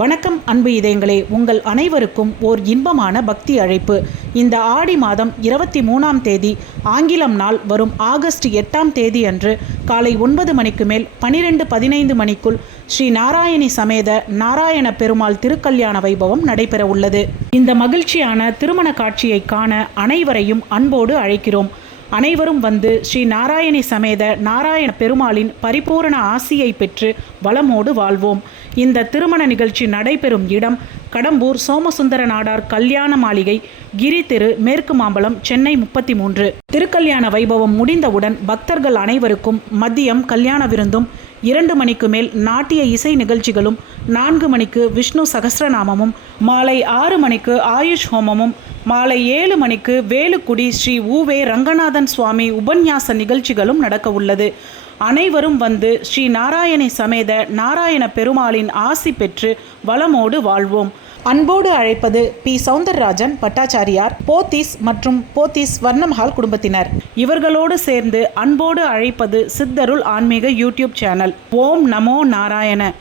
வணக்கம் அன்பு இதயங்களே, உங்கள் அனைவருக்கும் ஓர் இன்பமான பக்தி அழைப்பு. இந்த ஆடி மாதம் 23ஆம் தேதி ஆங்கிலம் நாள் வரும் ஆகஸ்ட் 8ஆம் தேதி அன்று காலை 9 மணிக்கு மேல் 12:15 மணிக்குள் ஸ்ரீ நாராயணி சமேத நாராயண பெருமாள் திருக்கல்யாண வைபவம் நடைபெற உள்ளது. இந்த மகிழ்ச்சியான திருமண காட்சியை காண அனைவரையும் அன்போடு அழைக்கிறோம். அனைவரும் வந்து ஸ்ரீ நாராயணி சமேத நாராயண பெருமாளின் பரிபூரண ஆசியை பெற்று வளமோடு வாழ்வோம். இந்த திருமண நிகழ்ச்சி நடைபெறும் இடம் கடம்பூர் சோமசுந்தர நாடார் கல்யாண மாளிகை, கிரி தெரு, மேற்கு மாம்பலம், சென்னை 33. திருக்கல்யாண வைபவம் முடிந்தவுடன் பக்தர்கள் அனைவருக்கும் மதியம் கல்யாண விருந்தும், 2 மணிக்கு மேல் நாட்டிய இசை நிகழ்ச்சிகளும், 4 மணிக்கு விஷ்ணு சகஸ்ரநாமமும், மாலை 6 மணிக்கு ஆயுஷ் ஹோமமும், மாலை 7 மணிக்கு வேலுக்குடி ஸ்ரீ ஊவே ரங்கநாதன் சுவாமி உபன்யாச நிகழ்ச்சிகளும் நடக்க உள்ளது. அனைவரும் வந்து ஸ்ரீ நாராயணி சமேத நாராயண பெருமாளின் ஆசி பெற்று வளமோடு வாழ்வோம். அன்போடு அழைப்பது பி. சௌந்தரராஜன் பட்டாச்சாரியார், போத்தீஸ் மற்றும் போத்தீஸ் வர்ணமஹால் குடும்பத்தினர். இவர்களோடு சேர்ந்து அன்போடு அழைப்பது சித்தருள் ஆன்மீக யூடியூப் சேனல். ஓம் நமோ நாராயண.